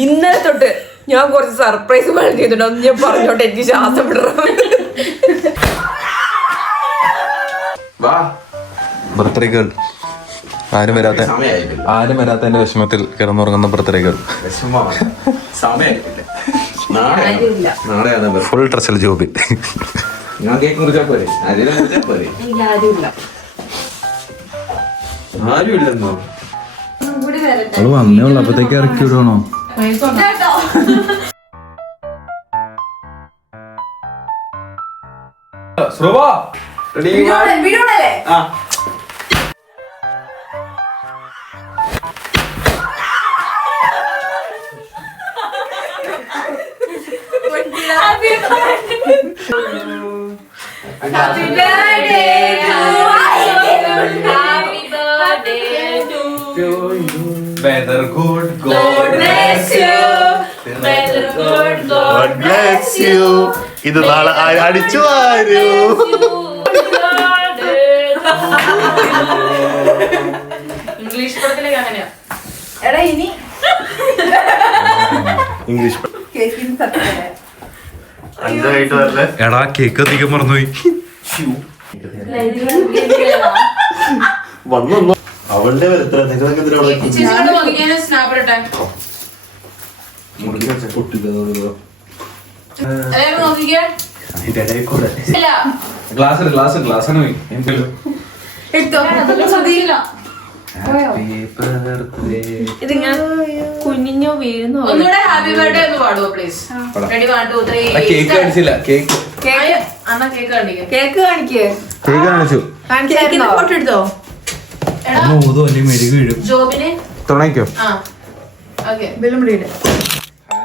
ഇന്നലെ തൊട്ട് ഞാൻ കുറച്ച് സർപ്രൈസ് പ്ലാൻ ചെയ്തിട്ടുണ്ട് അന്ന് ഞാൻ പറഞ്ഞോട്ടെ എനിക്ക് ശ്വാസം വിടണം വാ. ബർത്ത്ഡേ ഗേൾ ആരും വരാത്ത സമയമായിട്ടില്ല ആരും വരാത്തതിന്റെ വിഷമത്തിൽ കിടന്നുറങ്ങുന്ന ബർത്ത്ഡേ ഗേൾ. ഫുൾ ഡ്രസ്സിൽ ജോബിൻ ഞാൻ കേക്ക് മുറിച്ചാ പോരെ? അതിനെ മുറിച്ചാ പോരെ? ആരും ഇല്ലെന്നോ അവൾ വന്നേ ഉള്ളു. അപ്പത്തേക്ക് ഇറക്കി വിടണോ 没错呢。知道。들어봐. 미련해, 미련해. 아. Happy birthday. Happy birthday. ഇത് നാളെ അടിച്ചു ആരൂ ഇംഗ്ലീഷ് പടത്തിലേക്ക് അങ്ങനെയാ. എടാ ഇനി. ഇംഗ്ലീഷ് കേക്ക് അധികം മറന്നുപോയി. വന്നു അവളുടെ വരുത്തല നിങ്ങളൊക്കെ സ്നാപ്പ് ഇട്ടെ ഗ്ലാസ് ഗ്ലാസ് ഗ്ലാസ് കുഞ്ഞിഞ്ഞോ വീഴുന്നു ഒന്നുകൂടെ ഹാപ്പി ബർത്ത്ഡേ ഒന്ന് പാടുവോ please ready one two three cake കാണിച്ചില്ല കേക്ക് കേക്ക് കാണിക്കാം. കേക്ക് കാണിച്ചു. ഫോട്ടോ എടുത്തോ? എടാ ഊതോ അല്ലെങ്കിൽ മെരുക്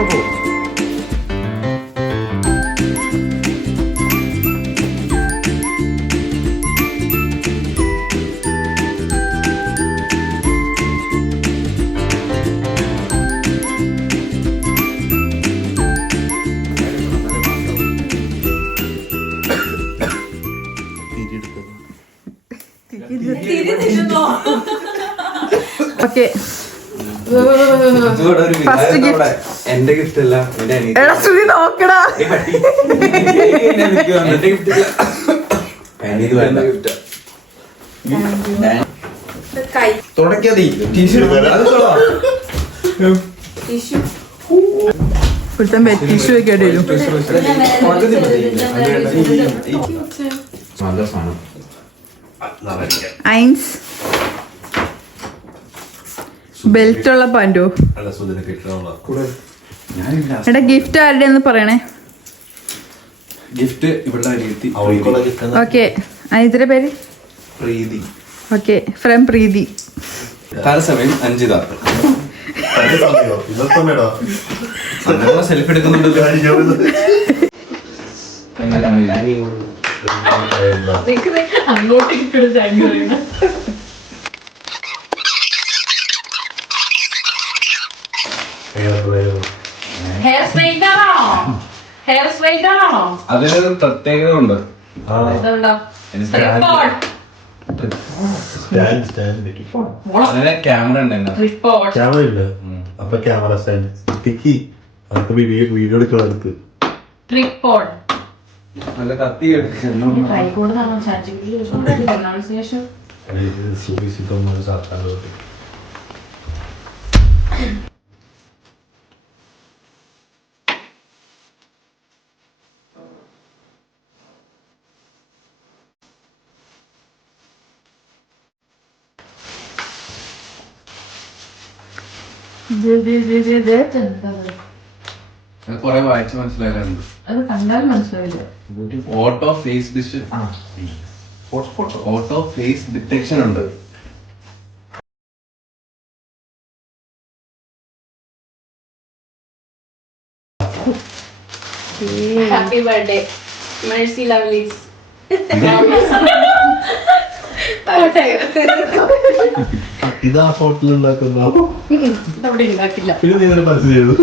ഓക്കെ ഫസ്റ്റ് ഒരു എന്റെ ഗിഫ്റ്റ് അല്ല എന്റെ അനിയത്തി. നോക്കടാ. എന്റെ. അനിയത്തി വേണ്ട. ടീഷർട്ട് അത് കൊള്ളാം. ഇപ്പോഴത്തെ ടിഷ്യൂ ഒക്കെ. നല്ല സാധനം ഐൻസ് ബെൽറ്റ് ഉള്ള എടാ ഗിഫ്റ്റ് ആരുടെ എന്ന് പറയണേ ഗിഫ്റ്റ് ഇവിടെ ഓക്കെ പേര്? പ്രീതി. Okay from Preethi. തലസമയം Anjitha selfie എടുക്കുന്നുണ്ട് ഹെയർ സ്ട്രൈറ്റ് ആണോ ഹെയർ സ്ട്രൈറ്റ് ആണോ? അതിനൊരു പ്രത്യേകത ഉണ്ട് ഇതുണ്ടോ? സ്റ്റാൻഡ് സ്റ്റാൻഡ് അതിന് ക്യാമറ ഉണ്ട് അതിനകത്ത്. റിപ്പോർട്ട് ക്യാമറ ഇല്ല. അപ്പൊ ക്യാമറ സ്റ്റാൻഡ് തിക്കി അതൊക്കെ വീഡിയോ വീഡിയോ എടുക്കണം അടുത്ത്. റിപ്പോർട്ട് നല്ല കത്തി എടുക്കുന്നു. കൈകൂടുന്നാണോ ചാച്ചിക്ക് കൊറേ വായിച്ചു മനസ്സിലാക്കാറുണ്ട് അത് കണ്ടാൽ മനസ്സിലാവില്ല. ഓട്ടോ ഫേസ് ഡിഷ് ഓട്ടോ ഫേസ് ഡിറ്റക്ഷൻ ഉണ്ട്. ഹാപ്പി ബർത്ത്ഡേ മെഴ്സി ലവ്ലീസ് ഇതാ ഹോട്ടലിൽ ഉണ്ടാക്കുന്ന അവിടെ ഉണ്ടാക്കില്ല. പിന്നെ നീ ഇതിനെ പരസ്യം ചെയ്തു.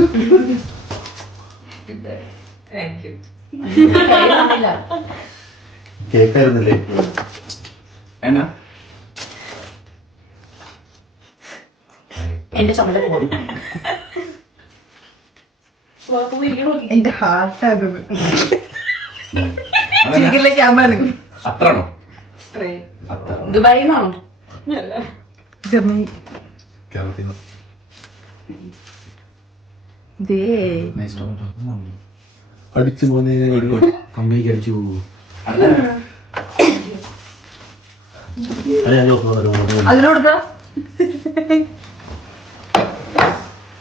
കേക്കായിരുന്നില്ലേ? എന്നാ? എന്റെ ചുമല പോകും എന്റെ ഹാർട്ടാകുന്നു? ക്യാമറ അത്രാണോ ജർമ്മനി കേരളത്തിൽ നിന്ന് അടിച്ചു പോന്നെ കമ്പിക്ക് അടിച്ചു പോകും.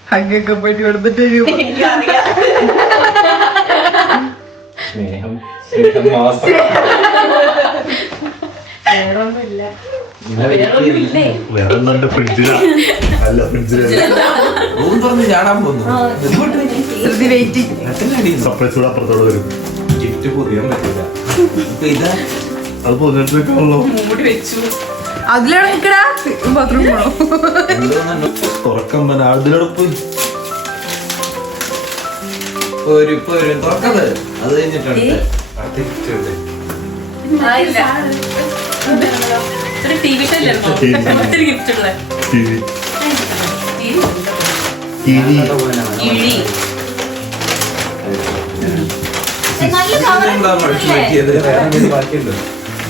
ഹഗ്ഗൊക്കെ പോയിട്ട് കൊടുത്തിട്ട് സ്നേഹം സ്നേഹം മാസം വേറെ ഒന്നെ ഫ്രിഡ്ജിലാ. അല്ല ഫ്രിഡ്ജിലല്ല റൂം തുറന്ന് ചാടാൻ പോകുന്നു സർപ്രൈസ് കൂടെ അപ്പുറത്തോടെ വരും. ഗിഫ്റ്റ് പൊതിയാൻ പറ്റില്ല. ഇപ്പൊ ഇതാ. അത് പൊന്നിട്ടേക്കാണല്ലോ മൂടി വെച്ചു. അതിലാണ് നിക്കടാ. ബാത്റൂം പോണോ? എന്തോന്നു തുറക്കാൻ തന്നെ അതിലൂടെ പോയി. ഒരു ഇപ്പൊ ഒരു തുറക്കത് അത് കഴിഞ്ഞിട്ടുണ്ട് ഒരു ടി വി ഒത്തിരി ഗിഫ്റ്റ്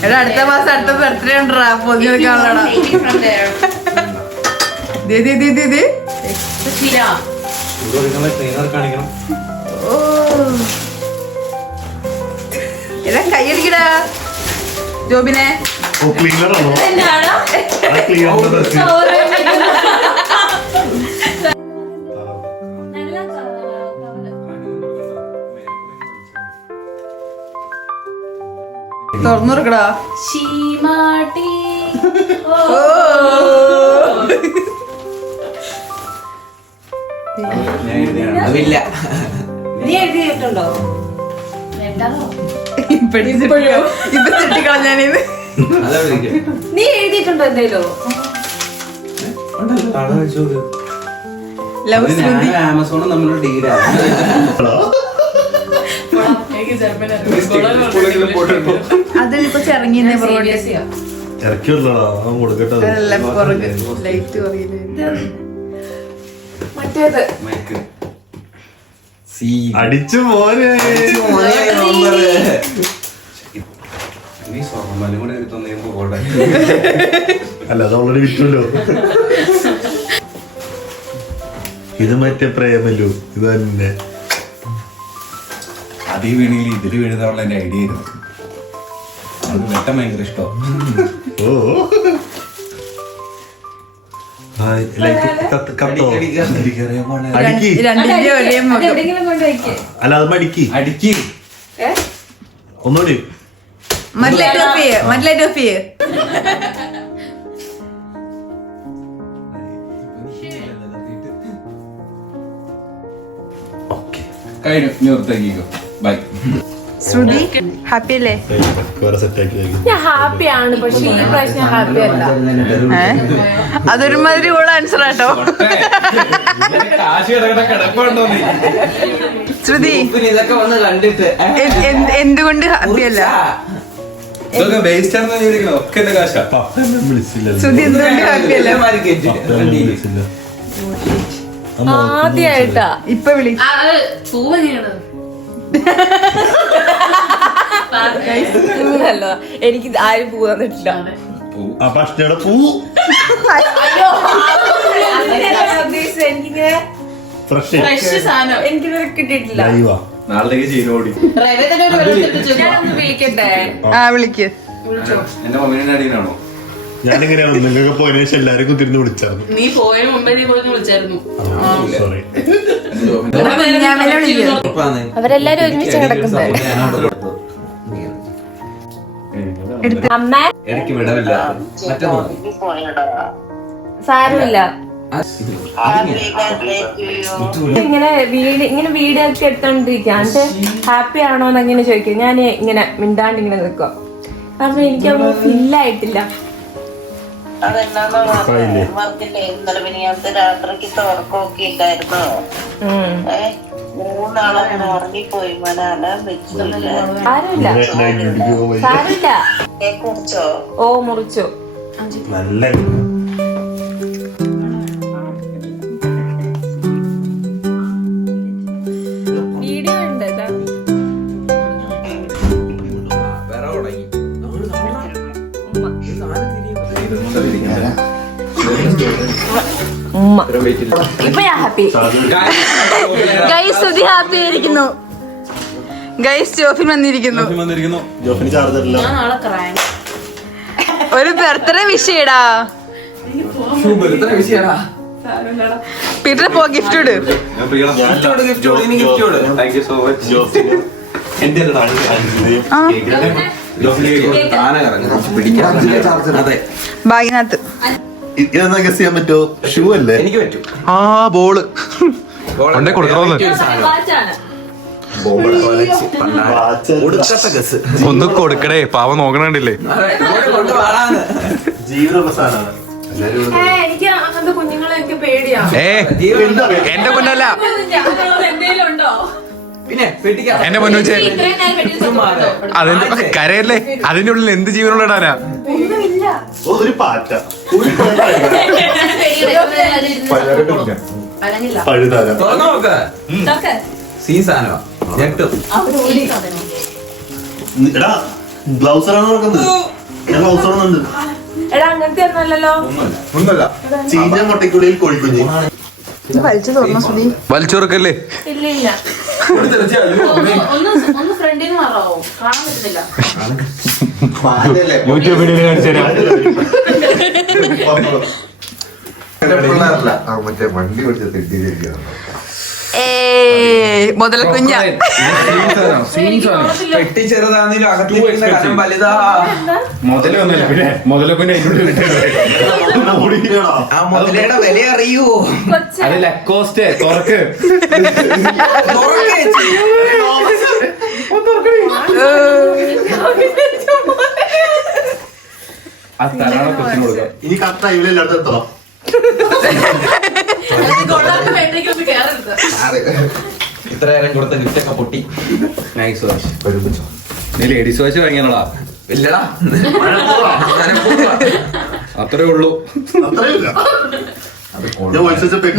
എടാ അടുത്ത മാസം അടുത്ത ബർത്ത്ഡേ ഉണ്ടാ പൊതി വെക്കാനുള്ളടാ ദേ ദേ ദേ ദേ ദേ. ട്രെയിനർ കാണിക്കണം. ഓ. എടാ കൈയടിക്കടാ ജോബിനെ. ഓ ക്ലീനർ ആണോ? ക്ലീനർ തുറന്നു കൊടുക്കടാ ചീമാട്ടി. ഓ. അതില്ല. നീ എഴുതിയിട്ടുണ്ടോ വേണ്ടാലോ ഇപ്പൊ ഇരിക്കട്ടെ. നീ എഴുതിയിട്ടുണ്ടോ എന്തേലോ? ആമസോണും തമ്മിലുള്ള ഡീലാണ് അതിൽ കുറച്ച് ഇറങ്ങിയെന്നേ പുറകോട്ട് ഇറക്കി വിടലടാ ആ കൊടുക്കട്ടെ. അത്. അല്ല പുറകെ. ലൈറ്റ് കുറയില്ല മറ്റേത്. മൈക്ക്. സി അടിച്ചു പോരെ. നീ സ്വർണം കൂടെ എടുത്തു തന്നേമ്പോ പോട്ടെ. അല്ല അത് ഓൾറെഡി വിറ്റല്ലോ ഇത് മറ്റേ പ്രേമല്ലോ ഇത് തന്നെ. അതീ വീണെങ്കിൽ ഇതിൽ വീഴുന്നുള്ള എന്റെ ഐഡിയ ആയിരുന്നു. അത് വെട്ടം ഭയങ്കര ഇഷ്ടം ഓ. അല്ല അത് മടിക്ക്. അടിക്ക്. ഒന്നുകൂടി. മറ്റേ ലൈറ്റ് ഓഫ് ചെയ്യ് മറ്റേ ലൈറ്റ് ഓഫ് ചെയ്യ് ഓക്കെ. കഴിഞ്ഞു. നിർത്തേക്കോ ബൈ. ശ്രുതി ഹാപ്പി അല്ലേ ഞാൻ ഹാപ്പിയാണ് പക്ഷെ ഈ പ്രാവശ്യം ഹാപ്പി അല്ല. ഏ? അതൊരുമാതിരി ഉള്ള ആൻസർ ആട്ടോ. ശ്രുതി എന്തുകൊണ്ട് ഹാപ്പി അല്ല ഇതൊക്കെ വേസ്റ്റ് ആണെന്ന് വിചാരിക്കണോ ഒക്കെ എന്റെ കാശാ. പപ്പനെ ശ്രുതി എന്തുകൊണ്ട് ഹാപ്പി അല്ല ഇവന്മാര് കേറ്റി. പപ്പനെ വിളിച്ചില്ല. ആദ്യായിട്ടാ. ഇപ്പൊ വിളി. അല്ല എനിക്ക് ആരും പൂ തന്നിട്ടില്ല. ആ ഭക്ഷണയുടെ പൂ. എനിക്കിങ്ങനെ ഫ്രഷ്. ഫ്രഷ് സാധനം. എനിക്കിതുവരെ കിട്ടിയിട്ടില്ല. ലൈവാ. നാളത്തേക്ക് ചെയ്തോടി ആ വിളിക്ക്. എന്റെ മമ്മീന്റെ അടിയനാണോ ഞാനിങ്ങനെയാണ് നിങ്ങൾക്ക് പോയതിനു ശേഷം എല്ലാരും കുത്തിരുന്ന് വിളിച്ചായിരുന്നു നീ പോയ മുമ്പേ നീ പോയി വിളിച്ചായിരുന്നു. സോറി അവരെല്ലാരും ഒരുമിച്ച് കിടക്കുന്നത്. സാരമില്ല. ഇങ്ങനെ വീട് ഇങ്ങനെ വീടൊക്കെ എടുത്തോണ്ടിരിക്കുക എന്നിട്ട് ഹാപ്പി ആണോ എന്ന് അങ്ങനെ ചോദിക്കും. ഞാൻ ഇങ്ങനെ മിണ്ടാണ്ട് ഇങ്ങനെ നിൽക്കുക കാരണം എനിക്കൊന്നും ഫില്ലായിട്ടില്ല രാത്രിക്ക് ഇല്ലായിരുന്നോ? ഉറങ്ങിപ്പോയി. മനാല വെച്ചില്ല ഓ മുറിച്ചോ. നല്ല ഉമ്മ. ഇപ്പൊ ഞാൻ ഹാപ്പി ഗൈസ് സുധി ഹാപ്പി ആയിരിക്കുന്നു. ഗൈസ് ജോഫിൻ വന്നിരിക്കുന്നു. ഒരു ബർത്ത്ഡേ വിഷയടാ. പീറ്റർ പോ ഗിഫ്റ്റ് ഇട്. ബാഗിനകത്ത്. ഇതെന്നാ ഗസ് ചെയ്യാൻ പറ്റുമോ ഷൂ അല്ലേ? എനിക്ക് പറ്റും. ആ ബോൾ കൊണ്ടേ കൊടുക്കണോന്ന്. ഒന്ന് കൊടുക്കടേ പാവം നോക്കണണ്ടില്ലേ? ഏ, എനിക്ക് അങ്ങനത്തെ കുഞ്ഞുങ്ങളെ എനിക്ക് പേടിയാ. എന്റെ പൊന്നല്ല. എന്റെ പൊന്നു വെച്ചേ നേരം കരയല്ലേ അതിന്റെ ഉള്ളിൽ എന്ത് ജീവനുള്ള ഇടാനാ ഒരു പാറ്റ. ഒരു പഴുതാര? തുറന്നു നോക്ക് സീൻ സാധനമാ ഞെട്ടും. എടാ ഗ്ലൗസ് ആണ് നോക്കുന്നത് ഞാൻ ഗ്ലൗസ് ആണെന്നുണ്ട് എടാ അങ്ങനത്തെ ഒന്നല്ലല്ലോ ഒന്നല്ല ചീഞ്ഞ മുട്ടയ്ക്കുള്ളിൽ കോഴിക്കുഞ്ഞ് വലിച്ചു തുറന്നു സുധി? പറ്റുന്നില്ല. യൂട്യൂബ് വീഡിയോ കാണിച്ചു തരാം. മറ്റേ വണ്ടി പിടിച്ച തെറ്റിയിരിക്കുകയാണ് മുതല കുഞ്ഞ. പെട്ടി ചെറുതാണെങ്കിലും അകത്ത് കനം വലുതാ. മുതലൊന്നുമില്ല പിന്നെ ആ മുതലയുടെ വില അറിയൂ. അത് ലക്കോസ്റ്റ് തുറക്ക്. തുറക്ക്. ചേച്ചി. ആ തലാണ് കൊച്ചിന് കൊടുക്കാം. ഇനി കറക്റ്റ് ടൈമിൽ എല്ലായിടത്തും എത്തണം ഇത്ര നേരം കൊടുത്ത ഗിഫ്റ്റ് ഒക്കെ പൊട്ടി. നൈസ് വാച്ച് നീ ലേഡീസ് വാച്ച് വാങ്ങിയാണോടാ ഇല്ലടാ. അത്രേ ഉള്ളൂ.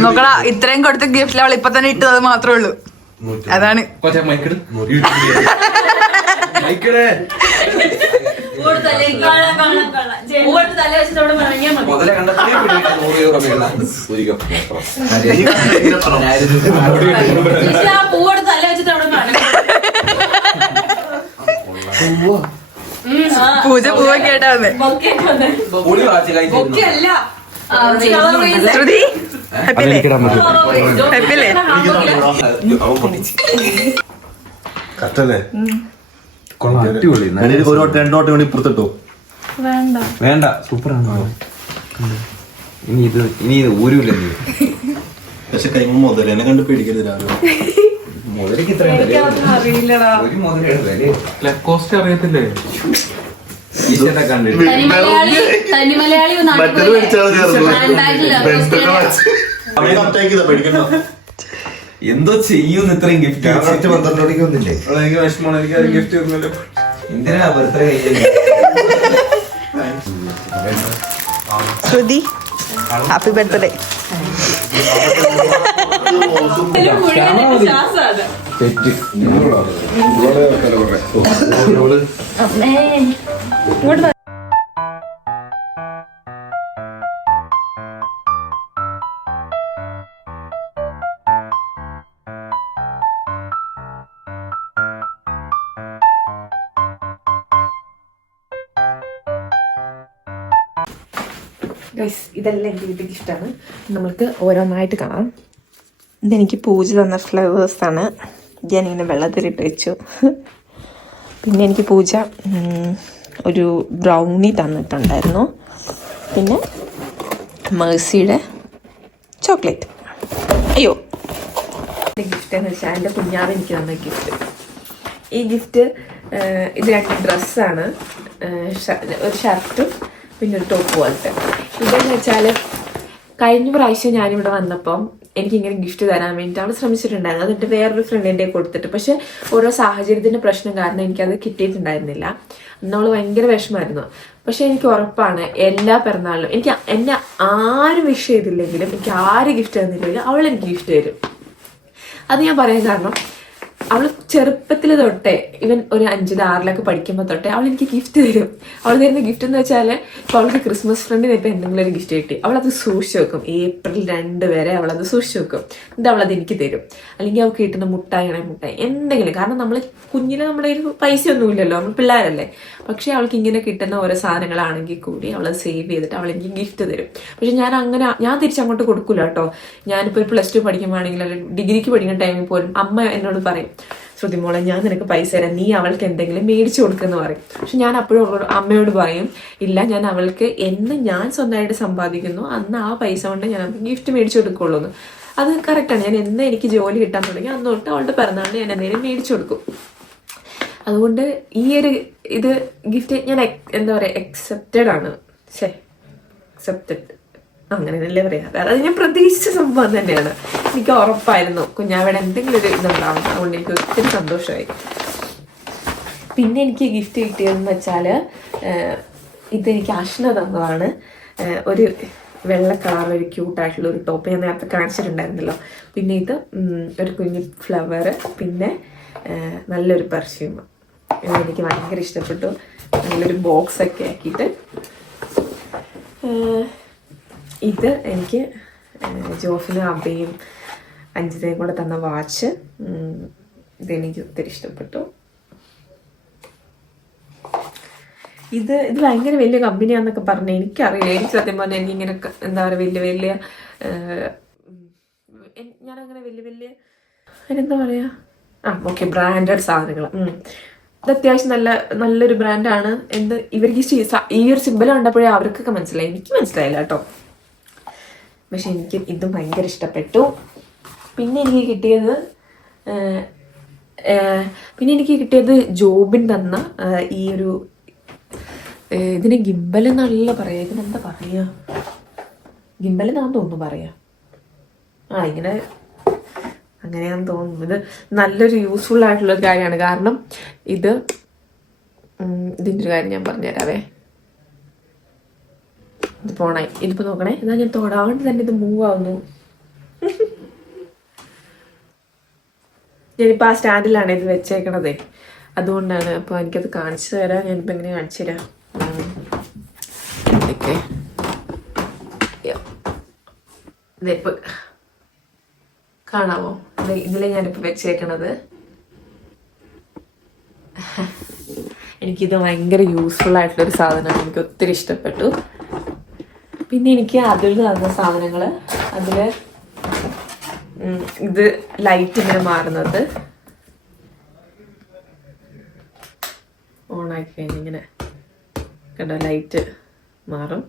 നോക്കടാ ഇത്രയും കൊടുത്ത ഗിഫ്റ്റ് അവൾ ഇപ്പൊ തന്നെ ഇട്ടത് മാത്രമേ ഉള്ളൂ. അതാണ്. കൊച്ചേ മൈക്കിട് മൈക്കിടേ തല വെച്ചിട്ട് അവിടെ വാങ്ങിയാൽ മതി മുതല നൂറ് യൂറോ തല വെച്ചിട്ട് അവിടെ പൂജ കഴിച്ചിരുന്നു അല്ല ശ്രുതി? ഹാപ്പി അല്ലേ ഹാപ്പി അടിപൊളി ഞാനൊരു ഒരു വട്ടം രണ്ടു വട്ടം കൂടി വേണ്ട. വേണ്ട. സൂപ്പർ ആണ് ഇനി ഇത് ഇനി ഇത് ഊരൂല നീ പക്ഷെ കൈമ മുതലേനെ കണ്ട് പേടിക്കരുത് രാവിലെ. മുതലേക്ക് ഇത്ര അറിയില്ലടാ. ഒരു മുതലയുടെ വില. ലക്കോസ്റ്റ് അറിയത്തില്ലേ? മറ്റേത് മേടിച്ചാൽ പേടിക്കണ്ട. എന്തോ ചെയ്യുന്നു ഇത്രയും ഗിഫ്റ്റ് പന്ത്രണ്ട് മണിക്ക് വന്നില്ലേ? എനിക്ക് വിഷമമാണ് എനിക്ക് ആരും ഗിഫ്റ്റ് തരുന്നില്ല. എന്തിനാ ബർത്ത്ഡേ ശ്രുതി ഹാപ്പി ബർത്ത്ഡേ തെറ്റ്. ഗൈസ് ഇതെല്ലാം എന്റെ വീട്ടിൽ ഇഷ്ടമാണ്. നമ്മൾക്ക് ഓരോന്നായിട്ട് കാണാം. ഇതെനിക്ക് പൂജ തന്ന ഫ്ലവേഴ്സാണ് ഞാനിങ്ങനെ വെള്ളത്തിലിട്ട് വെച്ചു. പിന്നെ എനിക്ക് പൂജ ഒരു ബ്രൗണി തന്നിട്ടുണ്ടായിരുന്നു. പിന്നെ മേഴ്സിയുടെ ചോക്ലേറ്റ്. അയ്യോ. ഗിഫ്റ്റ് എന്ന് വെച്ചാൽ എന്റെ കുഞ്ഞാവ് എനിക്ക് തന്ന ഗിഫ്റ്റ് ഈ ഗിഫ്റ്റ് ഇത് രണ്ട് ഡ്രസ്സാണ് ഒരു ഷർട്ടും പിന്നെ ഒരു ടോപ്പ് പോലത്തെ. ഇതെന്ന് വെച്ചാൽ കഴിഞ്ഞ പ്രാവശ്യം ഞാനിവിടെ വന്നപ്പം എനിക്കിങ്ങനെ ഗിഫ്റ്റ് തരാൻ വേണ്ടിയിട്ട് അവൾ ശ്രമിച്ചിട്ടുണ്ടായിരുന്നു. അതിട്ട് വേറൊരു ഫ്രണ്ടിന്റെ കൊടുത്തിട്ട്. പക്ഷെ ഓരോ സാഹചര്യത്തിന്റെ പ്രശ്നം കാരണം എനിക്കത് കിട്ടിയിട്ടുണ്ടായിരുന്നില്ല. അവൾ ഭയങ്കര വിഷമമായിരുന്നു. പക്ഷെ എനിക്ക് ഉറപ്പാണ് എല്ലാ പിറന്നാളിലും എനിക്ക് എന്നെ ആരും വിഷ് ചെയ്തില്ലെങ്കിലും എനിക്ക് ആര് ഗിഫ്റ്റ് തന്നില്ലെങ്കിലും അവൾ എനിക്ക് ഗിഫ്റ്റ് തരും. അത് ഞാൻ പറയാൻ കാരണം അവൾ ചെറുപ്പത്തിൽ തൊട്ടേ ഇവൻ ഒരു അഞ്ചിൽ ആറിലൊക്കെ പഠിക്കുമ്പോൾ തൊട്ടേ അവൾ എനിക്ക് ഗിഫ്റ്റ് തരും. അവൾ തരുന്ന ഗിഫ്റ്റ് എന്ന് വെച്ചാൽ ഇപ്പോൾ അവൾക്ക് ക്രിസ്മസ് ഫ്രണ്ടിന് ഇപ്പോൾ എന്തെങ്കിലും ഒരു ഗിഫ്റ്റ് കിട്ടി. അവളത് സൂക്ഷിച്ച് വെക്കും. ഏപ്രിൽ രണ്ട് വരെ അവളത് സൂക്ഷിച്ച് വെക്കും. എന്നിട്ട് അവളത് എനിക്ക് തരും. അല്ലെങ്കിൽ അവൾക്ക് കിട്ടുന്ന മുട്ടായി മുട്ടായി. എന്തെങ്കിലും. കാരണം നമ്മൾ കുഞ്ഞിന് നമ്മുടെ കയ്യിൽ പൈസ ഒന്നുമില്ലല്ലോ നമ്മൾ പിള്ളേരല്ലേ. പക്ഷേ അവൾക്ക് ഇങ്ങനെ കിട്ടുന്ന ഓരോ സാധനങ്ങളാണെങ്കിൽ കൂടി അവളെ സേവ് ചെയ്തിട്ട് അവൾ എനിക്ക് ഗിഫ്റ്റ് തരും. പക്ഷെ ഞാൻ അങ്ങനെ ഞാൻ തിരിച്ചങ്ങോട്ട് കൊടുക്കൂല കേട്ടോ. ഞാനിപ്പോൾ ഒരു പ്ലസ് ടു പഠിക്കുമ്പോഴാണെങ്കിൽ അല്ലെങ്കിൽ ഡിഗ്രിക്ക് പഠിക്കുന്ന ടൈമിൽ പോലും അമ്മ എന്നോട് പറയും ശ്രുതിമോളെ ഞാൻ നിനക്ക് പൈസ തരാം. നീ അവൾക്ക് എന്തെങ്കിലും മേടിച്ചു കൊടുക്കുമെന്ന് പറയും. പക്ഷെ ഞാൻ അപ്പോഴും അമ്മയോട് പറയും ഇല്ല ഞാൻ അവൾക്ക് എന്ന് ഞാൻ സ്വന്തമായിട്ട് സമ്പാദിക്കുന്നു. അന്ന് ആ പൈസ കൊണ്ട് ഞാൻ ഗിഫ്റ്റ് മേടിച്ചു കൊടുക്കുള്ളൂ അത് കറക്റ്റാണ് ഞാൻ എന്ന് എനിക്ക് ജോലി കിട്ടാൻ തുടങ്ങി അന്ന് തൊട്ട് അവളുടെ പിറന്നാളിന് ഞാൻ എന്തെങ്കിലും മേടിച്ചു കൊടുക്കും. അതുകൊണ്ട് ഈ ഒരു ഇത് ഗിഫ്റ്റ് ഞാൻ എന്താ പറയുക എക്സെപ്റ്റഡ് ആണ്. ശേ അക്സെപ്റ്റഡ് തന്നെ പറയാ. അത് ഞാൻ പ്രതീക്ഷിച്ച സംഭവം തന്നെയാണ്. എനിക്ക് ഉറപ്പായിരുന്നു. കുഞ്ഞാവിടെ എന്തെങ്കിലും ഒരു ഇതുണ്ടാവും അതുകൊണ്ട് എനിക്ക് ഒത്തിരി സന്തോഷമായി. പിന്നെ എനിക്ക് ഗിഫ്റ്റ് കിട്ടിയതെന്ന് വെച്ചാൽ ഇതെനിക്ക് അശ്ന തന്നതാണ്. ഒരു വെള്ള കളർ ഒരു ക്യൂട്ടായിട്ടുള്ള ഒരു ടോപ്പ് ഞാൻ നേരത്തെ കാണിച്ചിട്ടുണ്ടായിരുന്നല്ലോ. പിന്നെ ഇത് ഒരു കുഞ്ഞു ഫ്ലവർ പിന്നെ നല്ലൊരു പെർഫ്യൂം എനിക്ക് ഭയങ്കര ഇഷ്ടപ്പെട്ടു. നല്ലൊരു ബോക്സ് ഒക്കെ ആക്കിയിട്ട്. ഇത് എനിക്ക് ജോഫിനും അബയും അഞ്ചിതയും കൂടെ തന്ന വാച്ച്. ഇതെനിക്ക് ഒത്തിരി ഇഷ്ടപ്പെട്ടു. ഇത് ഇത് ഭയങ്കര വലിയ കമ്പനിയാന്നൊക്കെ പറഞ്ഞു എനിക്കറിയില്ല. എനിക്ക് സത്യം പറഞ്ഞാൽ എനിക്കിങ്ങനെ എന്താ പറയുക വലിയ വലിയ ഞാനങ്ങനെ വലിയ വലിയ അതിനെന്താ പറയുക ആ ഓക്കെ ബ്രാൻഡഡ് സാധനങ്ങൾ ഇത് അത്യാവശ്യം നല്ല നല്ലൊരു ബ്രാൻഡാണ് എന്ത് ഇവർക്ക് ഈ ഒരു സിമ്പിൾ കണ്ടപ്പോഴേ അവർക്കൊക്കെ മനസ്സിലായി. എനിക്ക് മനസ്സിലായില്ല കേട്ടോ. പക്ഷെ എനിക്ക് ഇതും ഭയങ്കര ഇഷ്ടപ്പെട്ടു. പിന്നെ എനിക്ക് കിട്ടിയത് പിന്നെ എനിക്ക് കിട്ടിയത് ജോബിൻ തന്ന ഈ ഒരു ഇതിന് ഗിംബൽ എന്നല്ല പറയാ. ഇതിനെന്താ പറയാ? ഗിംബൽ എന്നാന്ന് തോന്നുന്നു പറയാ. ആ ഇങ്ങനെ അങ്ങനെയാന്ന് തോന്നുന്നു. ഇത് നല്ലൊരു യൂസ്ഫുൾ ആയിട്ടുള്ള ഒരു കാര്യമാണ്. കാരണം ഇത് ഇതിന്റെ ഒരു കാര്യം ഞാൻ പറഞ്ഞുതരാവേ. ഇത് പോണായി ഇതിപ്പോ നോക്കണേ. എന്നാ ഞാൻ തൊടാണ്ട് തന്നെ ഇത് മൂവ് ആവുന്നു. ഞാനിപ്പോൾ ആ സ്റ്റാൻഡിലാണ് ഇത് വെച്ചേക്കണതേ. അതുകൊണ്ടാണ് അപ്പോൾ എനിക്കത് കാണിച്ചു തരാം. ഞാനിപ്പോൾ എങ്ങനെ കാണിച്ചു തരാം. ഉം. ഇതൊക്കെ. ഇതിപ്പോ കാണാമോ? ഇതിൽ ഞാനിപ്പോൾ വെച്ചേക്കണത്. എനിക്കിത് ഭയങ്കര യൂസ്ഫുൾ ആയിട്ടുള്ള ഒരു സാധനമാണ്. എനിക്ക് ഒത്തിരി ഇഷ്ടപ്പെട്ടു. പിന്നെ എനിക്ക് അതിൽ തന്ന സാധനങ്ങൾ അതിൽ ഇത് ലൈറ്റ് ഇങ്ങനെ മാറുന്നത്. ഓണാക്കി കഴിഞ്ഞ് ഇങ്ങനെ കണ്ടോ ലൈറ്റ് മാറും.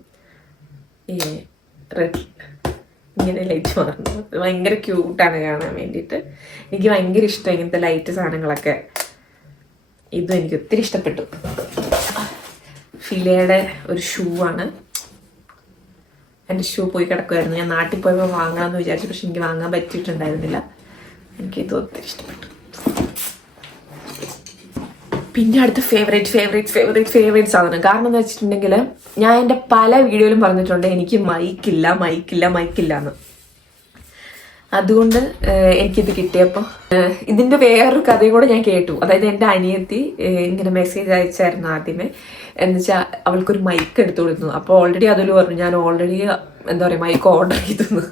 ഈ റെഡ് ഇങ്ങനെ ലൈറ്റ് മാറുന്നു ഭയങ്കര ക്യൂട്ടാണ് കാണാൻ വേണ്ടിയിട്ട്. എനിക്ക് ഭയങ്കര ഇഷ്ടം ഇങ്ങനത്തെ ലൈറ്റ് സാധനങ്ങളൊക്കെ. ഇതും എനിക്ക് ഒത്തിരി ഇഷ്ടപ്പെട്ടു. ഫിലയുടെ ഒരു ഷൂ ആണ്. എന്റെ ഷൂ പോയി കിടക്കുമായിരുന്നു ഞാൻ നാട്ടിൽ പോയപ്പോൾ വാങ്ങാമെന്ന് വിചാരിച്ചു പക്ഷെ എനിക്ക് വാങ്ങാൻ പറ്റിയിട്ടുണ്ടായിരുന്നില്ല. എനിക്കിത് ഒത്തിരി ഇഷ്ടപ്പെട്ടു. പിന്നെ അടുത്ത ഫേവറേറ്റ് ഫേവറേറ്റ് ഫേവറേറ്റ് ഫേവറേറ്റ് സാധനം. കാരണം എന്ന് വെച്ചിട്ടുണ്ടെങ്കിൽ ഞാൻ എന്റെ പല വീഡിയോയിലും പറഞ്ഞിട്ടുണ്ട് എനിക്ക് മൈക്കില്ല മൈക്കില്ല മൈക്കില്ല എന്ന്. അതുകൊണ്ട് എനിക്കിത് കിട്ടിയപ്പോൾ ഇതിന്റെ വേറൊരു കഥയും കൂടെ ഞാൻ കേട്ടു. അതായത് എന്റെ അനിയത്തി ഇങ്ങനെ മെസ്സേജ് അയച്ചായിരുന്നു ആദ്യമേ. എന്ന് വെച്ചാൽ അവൾക്കൊരു മൈക്ക് എടുത്തു കൊടുത്തു. അപ്പോൾ ഓൾറെഡി അതിൽ പറഞ്ഞു. ഞാൻ ഓൾറെഡി എന്താ പറയുക മൈക്ക് ഓർഡർ ചെയ്തെന്ന്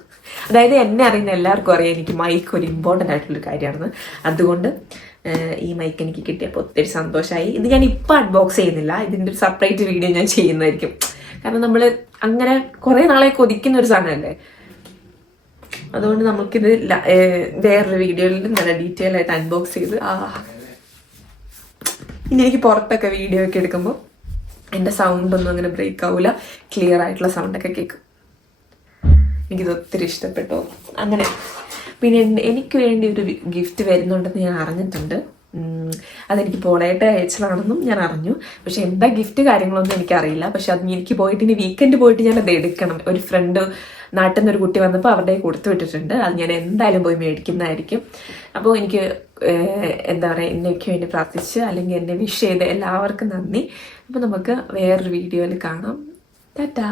അതായത് എന്നെ അറിയുന്ന എല്ലാവർക്കും അറിയാം എനിക്ക് മൈക്ക് ഒരു ഇമ്പോർട്ടന്റ് ആയിട്ടുള്ളൊരു കാര്യമാണെന്ന്. അതുകൊണ്ട് ഈ മൈക്ക് എനിക്ക് കിട്ടിയപ്പോൾ ഒത്തിരി സന്തോഷമായി ഇത് ഞാൻ ഇപ്പം അൺബോക്സ് ചെയ്യുന്നില്ല. ഇതിന്റെ ഒരു സെപ്പറേറ്റ് വീഡിയോ ഞാൻ ചെയ്യുന്നതായിരിക്കും. കാരണം നമ്മൾ അങ്ങനെ കുറേ നാളെ കൊതിക്കുന്ന ഒരു സാധനമല്ലേ? അതുകൊണ്ട് നമുക്കിത് വേറൊരു വീഡിയോയിൽ നല്ല ഡീറ്റെയിൽ ആയിട്ട് അൺബോക്സ് ചെയ്ത് ആ. ഇനി എനിക്ക് പുറത്തൊക്കെ വീഡിയോ ഒക്കെ എടുക്കുമ്പോൾ എന്റെ സൗണ്ടൊന്നും അങ്ങനെ ബ്രേക്ക് ആവില്ല ക്ലിയർ ആയിട്ടുള്ള സൗണ്ടൊക്കെ കേൾക്കും. എനിക്കിത് ഒത്തിരി ഇഷ്ടപ്പെട്ടു. അങ്ങനെ പിന്നെ എനിക്ക് വേണ്ടി ഒരു ഗിഫ്റ്റ് വരുന്നുണ്ടെന്ന് ഞാൻ അറിഞ്ഞിട്ടുണ്ട്. അതെനിക്ക് പോളയായിട്ട് അയച്ചതാണെന്നും ഞാൻ അറിഞ്ഞു. പക്ഷെ എന്താ ഗിഫ്റ്റ് കാര്യങ്ങളൊന്നും എനിക്കറിയില്ല. പക്ഷെ അത് എനിക്ക് പോയിട്ട് ഇനി വീക്കെൻഡ് പോയിട്ട് ഞാൻ അത് എടുക്കണം. ഒരു ഫ്രണ്ട് നാട്ടിൽ നിന്ന് ഒരു കുട്ടി വന്നപ്പോൾ അവരുടെ കൊടുത്തു വിട്ടിട്ടുണ്ട്. അത് ഞാൻ എന്തായാലും പോയി മേടിക്കുന്നതായിരിക്കും. അപ്പോൾ എനിക്ക് എന്താ പറയുക എന്നെയൊക്കെ വേണ്ടി പ്രാർത്ഥിച്ച് അല്ലെങ്കിൽ എന്നെ വിഷ് ചെയ്ത് എല്ലാവർക്കും നന്ദി. അപ്പോൾ നമുക്ക് വേറൊരു വീഡിയോയിൽ കാണാം. ടാറ്റാ.